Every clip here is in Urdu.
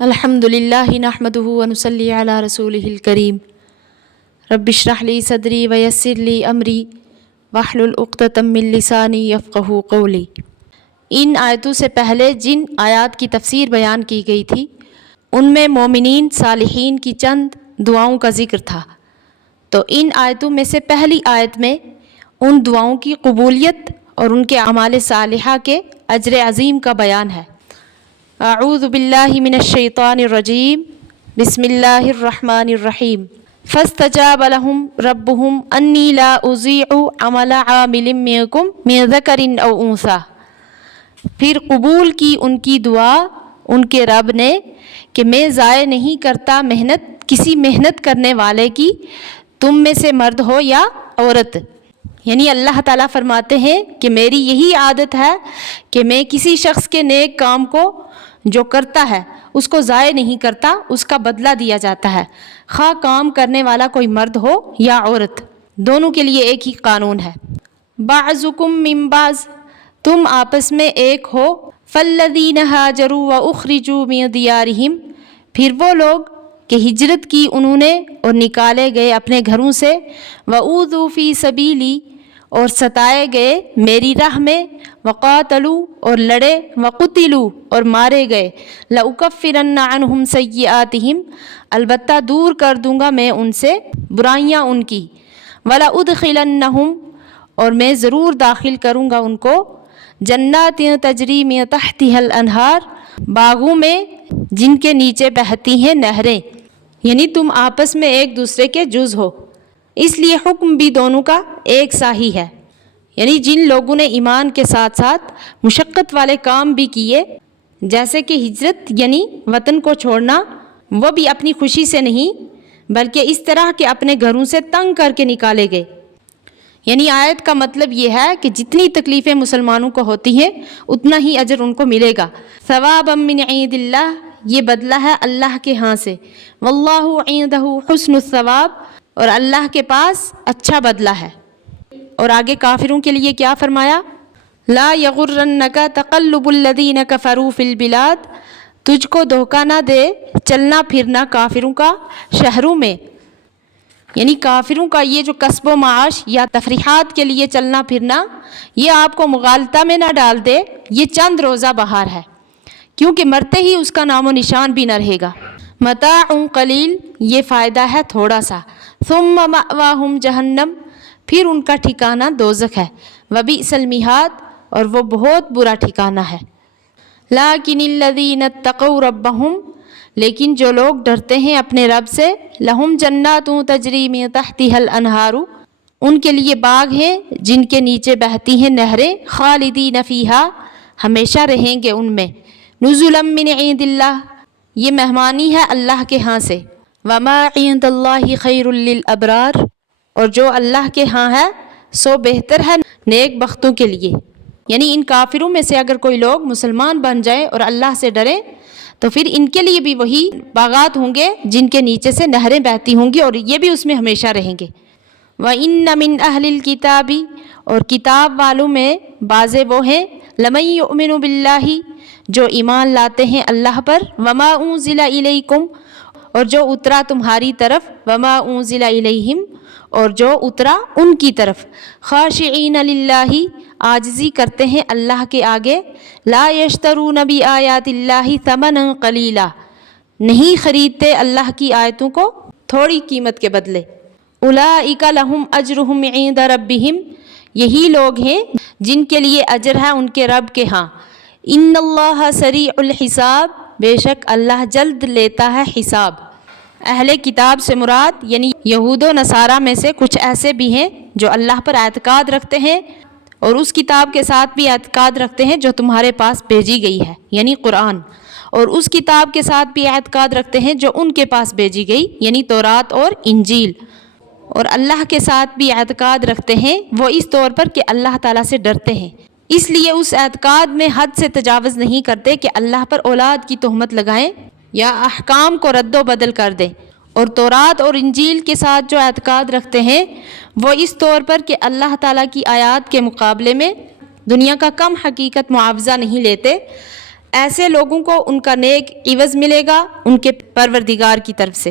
الحمدللہ نحمدہ ونصلی علی رسولہ الکریم رب اشرح لی صدری ویسر لی امری واحلل عقدۃ من لسانی یفقہوا قولی۔ ان آیتوں سے پہلے جن آیات کی تفسیر بیان کی گئی تھی ان میں مومنین صالحین کی چند دعاؤں کا ذکر تھا، تو ان آیتوں میں سے پہلی آیت میں ان دعاؤں کی قبولیت اور ان کے اعمال صالحہ کے اجر عظیم کا بیان ہے۔ اعوذ باللہ من الشیطان الرجیم، بسم اللہ الرحمن الرحیم۔ فاستجاب لهم ربهم انی لا اضیع عمل عامل منکم من ذکر او انثی۔ پھر قبول کی ان کی دعا ان کے رب نے کہ میں ضائع نہیں کرتا محنت کسی محنت کرنے والے کی، تم میں سے مرد ہو یا عورت۔ یعنی اللہ تعالیٰ فرماتے ہیں کہ میری یہی عادت ہے کہ میں کسی شخص کے نیک کام کو جو کرتا ہے اس کو ضائع نہیں کرتا، اس کا بدلہ دیا جاتا ہے، خواہ کام کرنے والا کوئی مرد ہو یا عورت، دونوں کے لیے ایک ہی قانون ہے۔ بعضکم من بعض، تم آپس میں ایک ہو۔ فالذین ہاجروا واخرجوا من دیارہم، پھر وہ لوگ کہ ہجرت کی انہوں نے اور نکالے گئے اپنے گھروں سے، وَأُوذُوا فِي سَبِيلِي، اور ستائے گئے میری راہ میں، وَقَاتَلُوا، اور لڑے، وَقُتِلُوا، اور مارے گئے، لَأُكَفِّرَنَّ عَنْهُمْ سَيِّئَاتِهِمْ، البتہ دور کر دوں گا میں ان سے برائیاں ان کی، وَلَأُدْخِلَنَّهُمْ، اور میں ضرور داخل کروں گا ان کو، جنات تجری من تحتها الانہار، باغوں میں جن کے نیچے بہتی ہیں نہریں۔ یعنی تم آپس میں ایک دوسرے کے جز ہو، اس لیے حکم بھی دونوں کا ایک سا ہی ہے۔ یعنی جن لوگوں نے ایمان کے ساتھ ساتھ مشقت والے کام بھی کیے، جیسے کہ ہجرت یعنی وطن کو چھوڑنا، وہ بھی اپنی خوشی سے نہیں بلکہ اس طرح کہ اپنے گھروں سے تنگ کر کے نکالے گئے۔ یعنی آیت کا مطلب یہ ہے کہ جتنی تکلیفیں مسلمانوں کو ہوتی ہیں اتنا ہی اجر ان کو ملے گا۔ ثوابا من عند اللہ، یہ بدلہ ہے اللہ کے ہاں سے، واللہ عندہ حسن الثواب، اور اللہ کے پاس اچھا بدلہ ہے۔ اور آگے کافروں کے لیے کیا فرمایا؟ لا یغرنک تقلب الذین کفروا فی البلاد، تجھ کو دھوکہ نہ دے چلنا پھرنا کافروں کا شہروں میں۔ یعنی کافروں کا یہ جو کسب و معاش یا تفریحات کے لیے چلنا پھرنا، یہ آپ کو مغالطہ میں نہ ڈال دے، یہ چند روزہ بہار ہے، کیونکہ مرتے ہی اس کا نام و نشان بھی نہ رہے گا۔ متاع قلیل، یہ فائدہ ہے تھوڑا سا، ثم مأواہم جہنم، پھر ان کا ٹھکانہ دوزخ ہے، وبئس المہاد، اور وہ بہت برا ٹھکانہ ہے۔ لیکن الذین اتقوا ربہم، لیکن جو لوگ ڈرتے ہیں اپنے رب سے، لہم جنات تجری من تحتها الانہار، ان کے لیے باغ ہیں جن کے نیچے بہتی ہیں نہریں، خالدین فیہا، ہمیشہ رہیں گے ان میں، نزلا من عند اللہ، یہ مہمانی ہے اللہ کے ہاں سے، وما عند اللہ خیر للابرار، اور جو اللہ کے ہاں ہے سو بہتر ہے نیک بختوں کے لیے۔ یعنی ان کافروں میں سے اگر کوئی لوگ مسلمان بن جائیں اور اللہ سے ڈریں تو پھر ان کے لیے بھی وہی باغات ہوں گے جن کے نیچے سے نہریں بہتی ہوں گی، اور یہ بھی اس میں ہمیشہ رہیں گے۔ وَإِنَّ مِنْ أَهْلِ الْكِتَابِ، اور کتاب والوں میں بعضے وہ ہیں، لَمَن يُؤْمِنُ بِاللَّهِ، جو ایمان لاتے ہیں اللہ پر، وَمَا أُنزِلَ إِلَيْكُمْ، اور جو اترا تمہاری طرف، وَمَا أُنزِلَ إِلَيْهِمْ، اور جو اترا ان کی طرف، خاشعین للہ، عاجزی کرتے ہیں اللہ کے آگے، لا یشترون بآیات اللہ ثمنا قلیلا، نہیں خریدتے اللہ کی آیتوں کو تھوڑی قیمت کے بدلے۔ اولئک لہم اجرہم عند ربہم، یہی لوگ ہیں جن کے لیے اجر ہے ان کے رب کے ہاں۔ ان اللہ سریع الحساب، بے شک اللہ جلد لیتا ہے حساب۔ اہل کتاب سے مراد یعنی یہود و نصارہ میں سے کچھ ایسے بھی ہیں جو اللہ پر اعتقاد رکھتے ہیں اور اس کتاب کے ساتھ بھی اعتقاد رکھتے ہیں جو تمہارے پاس بھیجی گئی ہے یعنی قرآن، اور اس کتاب کے ساتھ بھی اعتقاد رکھتے ہیں جو ان کے پاس بھیجی گئی یعنی تورات اور انجیل، اور اللہ کے ساتھ بھی اعتقاد رکھتے ہیں وہ اس طور پر کہ اللہ تعالیٰ سے ڈرتے ہیں، اس لیے اس اعتقاد میں حد سے تجاوز نہیں کرتے کہ اللہ پر اولاد کی تہمت لگائیں یا احکام کو رد و بدل کر دیں۔ اور تورات اور انجیل کے ساتھ جو اعتقاد رکھتے ہیں وہ اس طور پر کہ اللہ تعالیٰ کی آیات کے مقابلے میں دنیا کا کم حقیقت معاوضہ نہیں لیتے، ایسے لوگوں کو ان کا نیک عوض ملے گا ان کے پروردگار کی طرف سے۔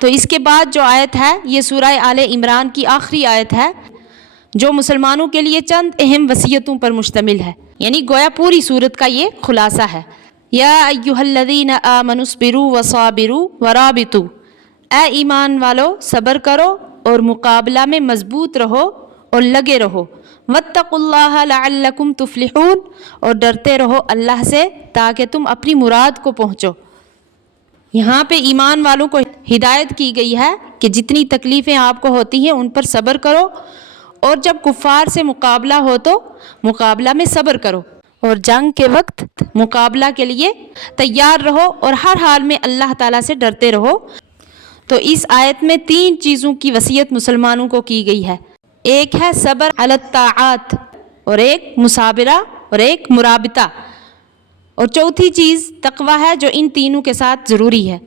تو اس کے بعد جو آیت ہے یہ سورہ آل عمران کی آخری آیت ہے جو مسلمانوں کے لیے چند اہم وصیتوں پر مشتمل ہے، یعنی گویا پوری سورت کا یہ خلاصہ ہے۔ یا ایھا الذین آمنوا اصبروا وصابروا ورابطوا، اے ایمان والو صبر کرو اور مقابلہ میں مضبوط رہو اور لگے رہو۔ واتقوا اللہ لعلکم تفلحون، اور ڈرتے رہو اللہ سے تاکہ تم اپنی مراد کو پہنچو۔ یہاں پہ ایمان والوں کو ہدایت کی گئی ہے کہ جتنی تکلیفیں آپ کو ہوتی ہیں ان پر صبر کرو، اور جب کفار سے مقابلہ ہو تو مقابلہ میں صبر کرو، اور جنگ کے وقت مقابلہ کے لیے تیار رہو اور ہر حال میں اللہ تعالیٰ سے ڈرتے رہو۔ تو اس آیت میں 3 چیزوں کی وصیت مسلمانوں کو کی گئی ہے، ایک ہے صبر علی الطاعات، اور ایک مصابرہ، اور ایک مرابطہ، اور چوتھی چیز تقوی ہے جو ان تینوں کے ساتھ ضروری ہے۔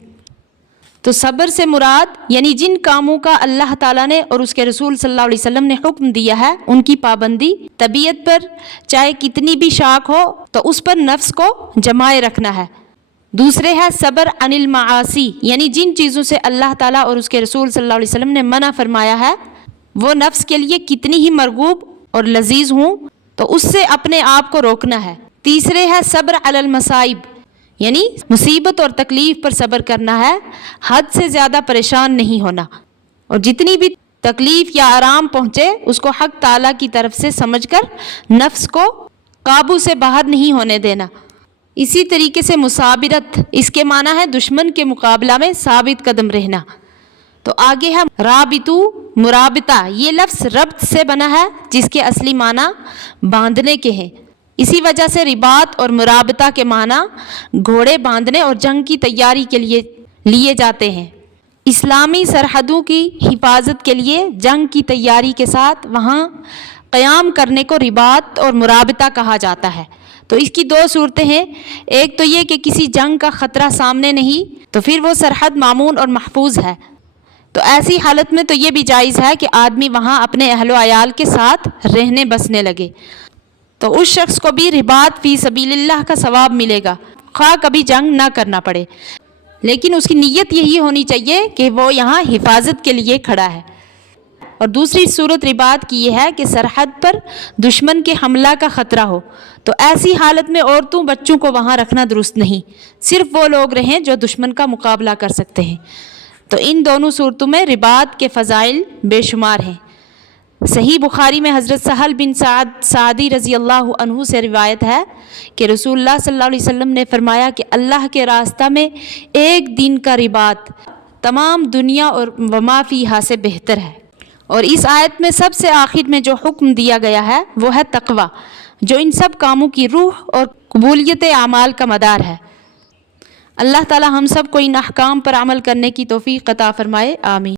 تو صبر سے مراد یعنی جن کاموں کا اللہ تعالیٰ نے اور اس کے رسول صلی اللہ علیہ وسلم نے حکم دیا ہے ان کی پابندی، طبیعت پر چاہے کتنی بھی شاق ہو تو اس پر نفس کو جمائے رکھنا ہے۔ دوسرے ہے صبر عن المعاصی، یعنی جن چیزوں سے اللہ تعالیٰ اور اس کے رسول صلی اللہ علیہ وسلم نے منع فرمایا ہے وہ نفس کے لیے کتنی ہی مرغوب اور لذیذ ہوں تو اس سے اپنے آپ کو روکنا ہے۔ تیسرے ہے صبر علی المصائب، یعنی مصیبت اور تکلیف پر صبر کرنا ہے، حد سے زیادہ پریشان نہیں ہونا، اور جتنی بھی تکلیف یا آرام پہنچے اس کو حق تعالیٰ کی طرف سے سمجھ کر نفس کو قابو سے باہر نہیں ہونے دینا۔ اسی طریقے سے مصابرت، اس کے معنی ہے دشمن کے مقابلہ میں ثابت قدم رہنا۔ تو آگے ہے رابطو، مرابطہ، یہ لفظ ربط سے بنا ہے جس کے اصلی معنی باندھنے کے ہیں، اسی وجہ سے رباط اور مرابطہ کے معنی گھوڑے باندھنے اور جنگ کی تیاری کے لیے لیے جاتے ہیں۔ اسلامی سرحدوں کی حفاظت کے لیے جنگ کی تیاری کے ساتھ وہاں قیام کرنے کو رباط اور مرابطہ کہا جاتا ہے۔ تو اس کی 2 صورتیں ہیں، ایک تو یہ کہ کسی جنگ کا خطرہ سامنے نہیں تو پھر وہ سرحد مامون اور محفوظ ہے، تو ایسی حالت میں تو یہ بھی جائز ہے کہ آدمی وہاں اپنے اہل و عیال کے ساتھ رہنے بسنے لگے، تو اس شخص کو بھی رباط فی سبیل اللہ کا ثواب ملے گا، خواہ کبھی جنگ نہ کرنا پڑے، لیکن اس کی نیت یہی ہونی چاہیے کہ وہ یہاں حفاظت کے لیے کھڑا ہے۔ اور دوسری صورت رباط کی یہ ہے کہ سرحد پر دشمن کے حملہ کا خطرہ ہو، تو ایسی حالت میں عورتوں بچوں کو وہاں رکھنا درست نہیں، صرف وہ لوگ رہیں جو دشمن کا مقابلہ کر سکتے ہیں۔ تو ان دونوں صورتوں میں رباط کے فضائل بے شمار ہیں۔ صحیح بخاری میں حضرت سہل بن سعد سعدی رضی اللہ عنہ سے روایت ہے کہ رسول اللہ صلی اللہ علیہ وسلم نے فرمایا کہ اللہ کے راستہ میں ایک دن کا رباط تمام دنیا اور وما فیہا سے بہتر ہے۔ اور اس آیت میں سب سے آخر میں جو حکم دیا گیا ہے وہ ہے تقوی، جو ان سب کاموں کی روح اور قبولیت اعمال کا مدار ہے۔ اللہ تعالی ہم سب کو ان احکام پر عمل کرنے کی توفیق عطا فرمائے، آمین۔